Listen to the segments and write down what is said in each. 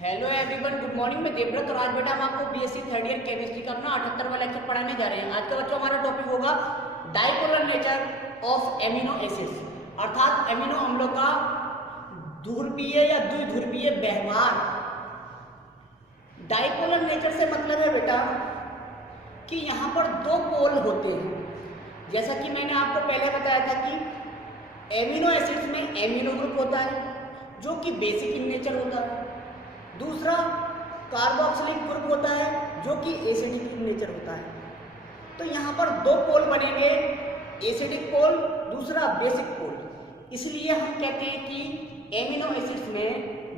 Hello everyone, good morning. मैं देवव्रत और आज बेटा हम आपको बीएससी थर्ड ईयर केमिस्ट्री का अपना 78वां लेक्चर पढ़ाने जा रहे हैं। आज का बच्चों हमारा टॉपिक होगा dipolar nature of amino acids, अर्थात एमिनो अम्लों का ध्रुवीय या द्विध्रुवीय व्यवहार। डाइपोलर नेचर से मतलब है बेटा कि यहाँ पर दो पोल होते हैं। जैसा कि मैंने आपको पहले बताया था कि एमिनो एसिड्स में एमिनो ग्रुप होता है जो कि बेसिक इन नेचर होता है, दूसरा कार्बोक्सिलिक ग्रुप होता है जो कि एसिडिक इन नेचर होता है। तो यहाँ पर दो पोल बनेंगे, एसिडिक पोल, दूसरा बेसिक पोल। इसलिए हम कहते हैं कि एमिनो एसिड्स में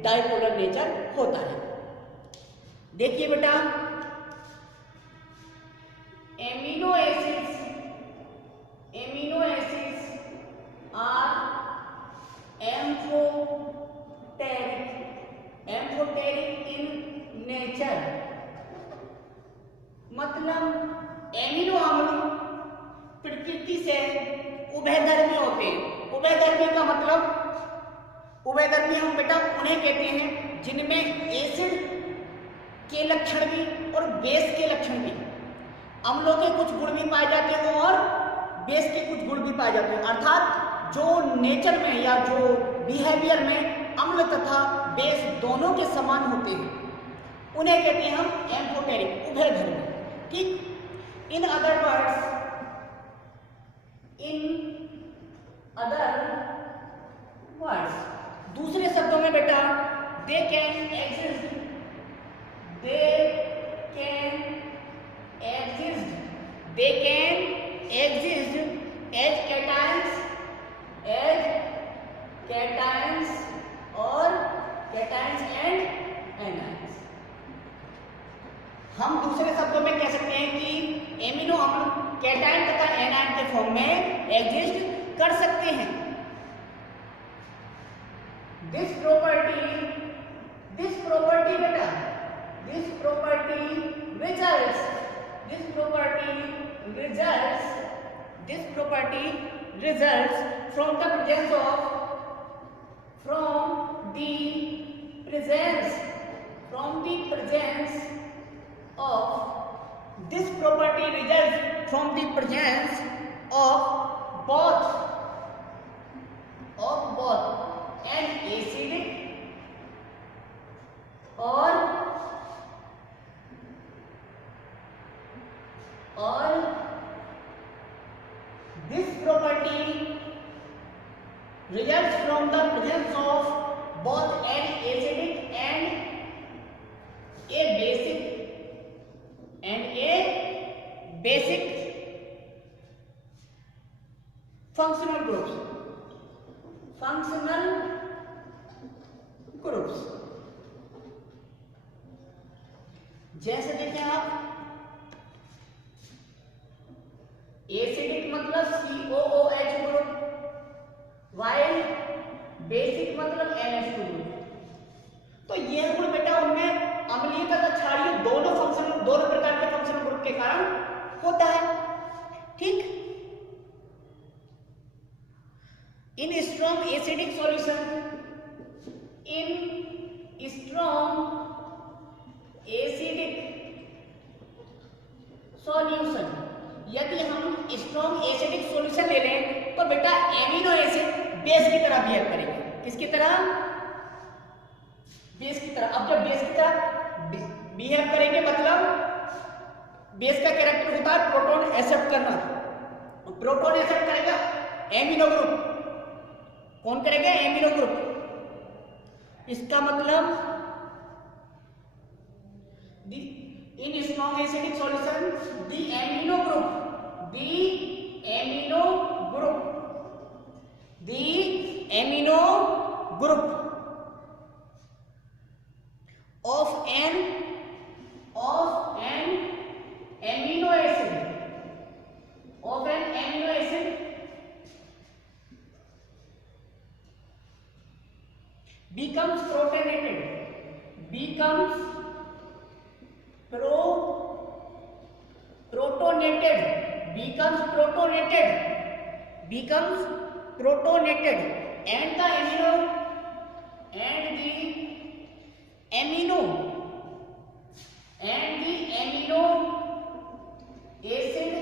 डाइपोलर नेचर होता है। देखिए बेटा, amino acids are amphoteric in nature. मतलब एमिनो अम्ल प्रकृति से उभयधर्मी होते हैं। उभयधर्मी का मतलब, उभयधर्मी हम बेटा उन्हें कहते हैं जिनमें एसिड के लक्षण भी और बेस के लक्षण भी, अम्लों के कुछ गुण भी पाए जाते हैं और बेस के कुछ गुण भी पाए जाते हैं। अर्थात जो नेचर में या जो बिहेवियर में अम्ल तथा बेस दोनों के समान होते हैं उन्हें कहते हैं हम एम्फोटेरिक, उभयधर्मी। ठीक। इन अदर वर्ड्स, दूसरे शब्दों में बेटा, they can exist as cations और कैटायंस एंड एनायंस। हम दूसरे शब्दों में कह सकते हैं कि एमिनो अम्ल कैटायन तथा एनायन के फॉर्म में एग्जिस्ट कर सकते हैं। दिस प्रॉपर्टी बेटा, this property results from the presence of both an acidic or this property results from the presence of both an acidic and a basic functional groups। जैसे देखें आप, acidic मतलब COOH group, while basic मतलब NH2 group. तो ये गुण बेटा उनमें अम्लीय तथा क्षारीय दोनों प्रकार के फंक्शनल ग्रुप के कारण होता है। ठीक। इन स्ट्रॉन्ग एसिडिक सॉल्यूशन, यदि हम स्ट्रॉन्ग एसिडिक सॉल्यूशन ले लें तो बेटा एमिनो एसिड बेस की तरह बिहेव करेंगे। किसकी तरह? बेस की तरह। अब जब बेस की तरह बिहेव करेंगे मतलब बेस का कैरेक्टर होता है प्रोटॉन एक्सेप्ट करना। प्रोटॉन एक्सेप्ट करेगा एमिनो ग्रुप। कौन करेगा? Amino group. इसका मतलब in strong acidic solution the amino group of an amino acid becomes protonated and the amino and the amino acid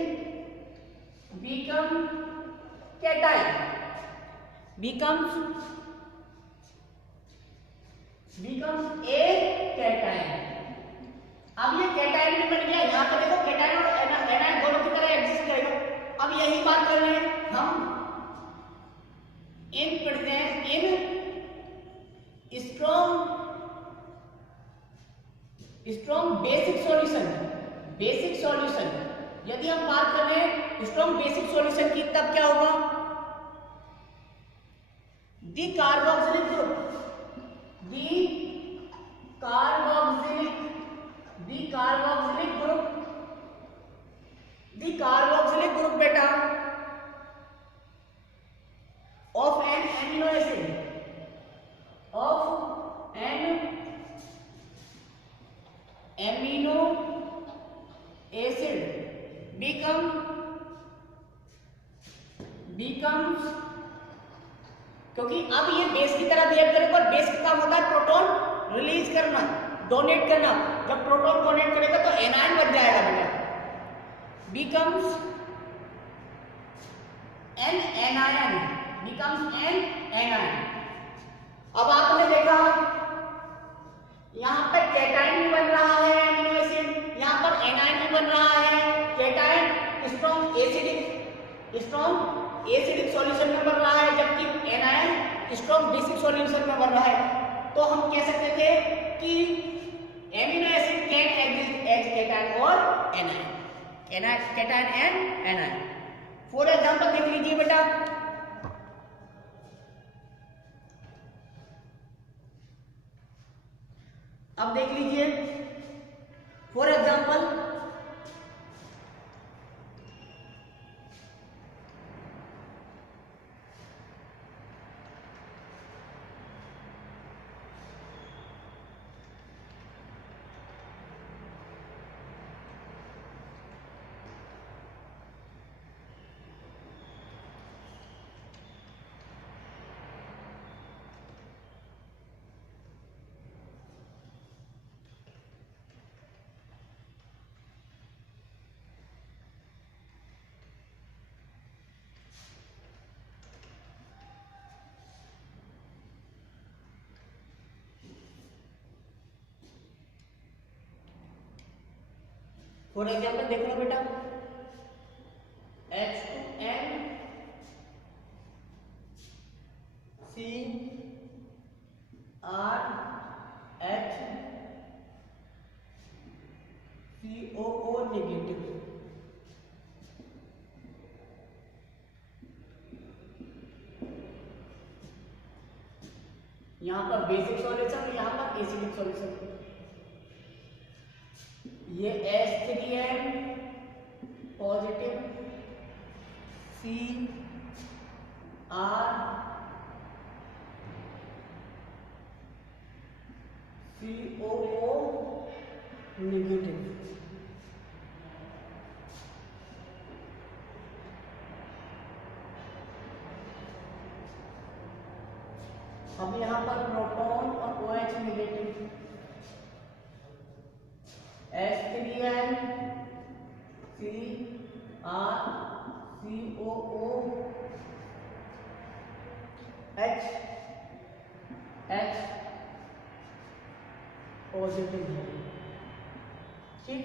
become cation, becomes a cation। अब ये cation भी बन गया। यहाँ पर देखो कैटायन और एनायन दोनों की तरह एग्जिस्ट करेगा। अब यही बात कर रहे हैं हम in present in strong basic solution. यदि हम बात कर रहे हैं स्ट्रॉन्ग बेसिक सॉल्यूशन की, तब क्या होगा? दी कार्बोक्सिलिक ग्रुप बेटा of an amino acid becomes, क्योंकि अब ये बेस की तरह बिहेव करेगा और बेस का काम होता है प्रोटॉन रिलीज करना, डोनेट करना। जब प्रोटॉन डोनेट करेगा तो एनायन बन जाएगा बेटा, becomes an anion। अब आपने देखा यहां पर कैटायन भी बन रहा है एमिनो एसिड, यहां पर एनायन भी बन रहा है। कैटायन स्ट्रॉन्ग एसिडिक सॉल्यूशन में बन रहा है, जबकि एनायन स्ट्रॉन्ग बेसिक सॉल्यूशन में बन रहा है। तो हम कह सकते थे कि amino acid can exist as cation और anion, cation and anion. For example देख लीजिए बेटा, अब देख लीजिए फॉर एग्जांपल देख लो बेटा, H2N CrH COO नेगेटिव। यहां पर बेसिक सॉल्यूशन, यहां पर एसिडिक सॉल्यूशन। ये H3N पॉजिटिव CrCOO नेगेटिव। अब यहां पर प्रोटॉन और OH negative, H3N CrCOO H positive है। ठीक,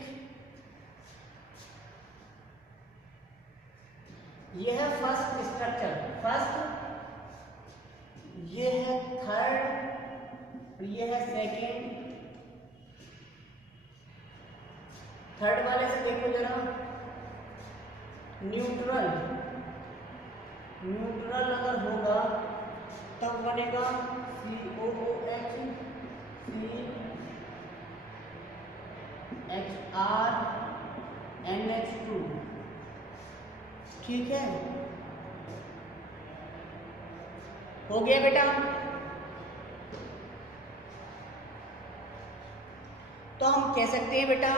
यह है फर्स्ट स्ट्रक्चर, ये है थर्ड, ये है सेकेंड। थर्ड वाले से देखो जरा, न्यूट्रल अगर होगा तब बनेगा COOH CHRNH2। ठीक है, हो गया बेटा। तो हम कह सकते हैं बेटा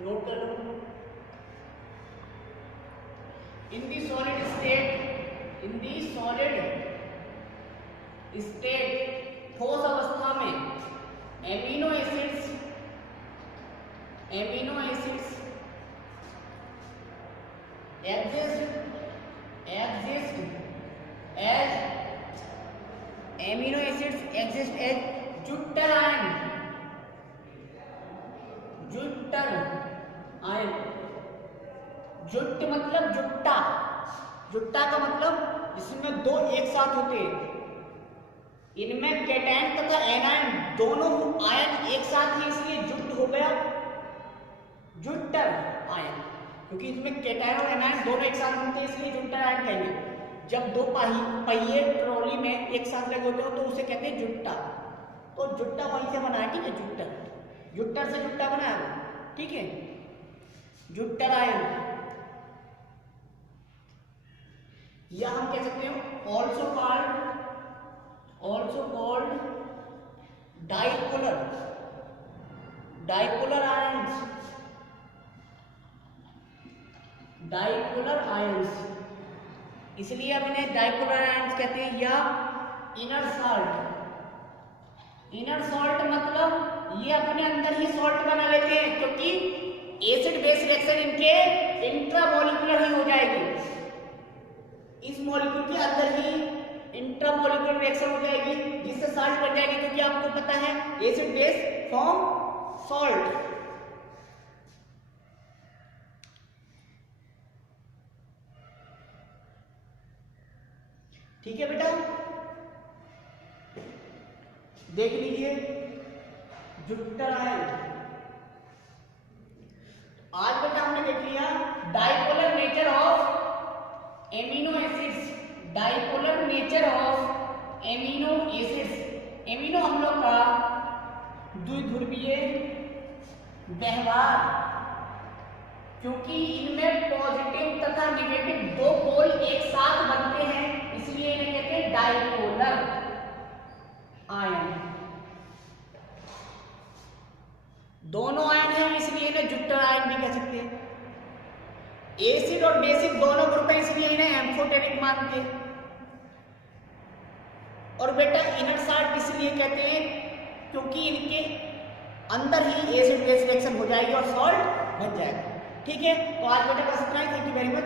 नोट कर लो, इन दी सॉलिड स्टेट ठोस अवस्था में amino acids exist as Jupiter ion. जुट मतलब जुट्टा, जुट्टा का मतलब इसमें दो एक साथ होते हैं, इनमें कैटायन तथा एनायन दोनों आयन एक साथ ही, इसलिए जुट हो गया जुट्टर आयन, क्योंकि इसमें कैटायन और एनायन दोनों एक साथ होते हैं इसलिए जुट्टर आयन कहेंगे। जब दो पहिए ट्रॉली में एक साथ लगे होते हो तो उसे कहते हैं जुट्टा, तो जुट्टा वहीं से बना है, ठीक है, जुट्टर से जुट्टा बना है, ठीक है, जुट्टर आयन। या हम कह सकते हैं ऑल्सो कॉल्ड डाइपोलर आयंस, इसलिए हम इन्हें डाइपोलर आयंस कहते हैं। या इनर सॉल्ट मतलब ये अपने अंदर ही सॉल्ट बना लेते हैं, क्योंकि एसिड बेस रिएक्शन इनके इंट्रामोलिकुलर ही हो जाएगी, इस मॉलिक्यूल के अंदर ही इंट्रामोलिकुलर रिएक्शन हो जाएगी जिससे साल्ट बन जाएगी, क्योंकि आपको पता है एसिड बेस फॉर्म सॉल्ट। ठीक है बेटा, देख लीजिए जुट्टर आयन। आज बेटा हमने देख लिया dipolar nature of amino acids, amino अम्लों का द्विध्रुवीय व्यवहार, क्योंकि इनमें पॉजिटिव तथा नेगेटिव दो पोल एक साथ बनते हैं इसलिए इन्हें कहते हैं डाइपोलर आयन। दोनों आयन हैं इसलिए इन्हें जुट्टर आयन भी कह सकते हैं। एसिड और बेसिक दोनों ग्रुप हैं इसलिए इन्हें एम्फोटेरिक मानते हैं। और बेटा इनर सॉल्ट इसलिए कहते हैं क्योंकि इनके अंदर ही एसिड बेस रिएक्शन हो जाएगी और सॉल्ट बन जाएगा। ठीक है, तो आज बेटा बस इतना ही। Thank you very much.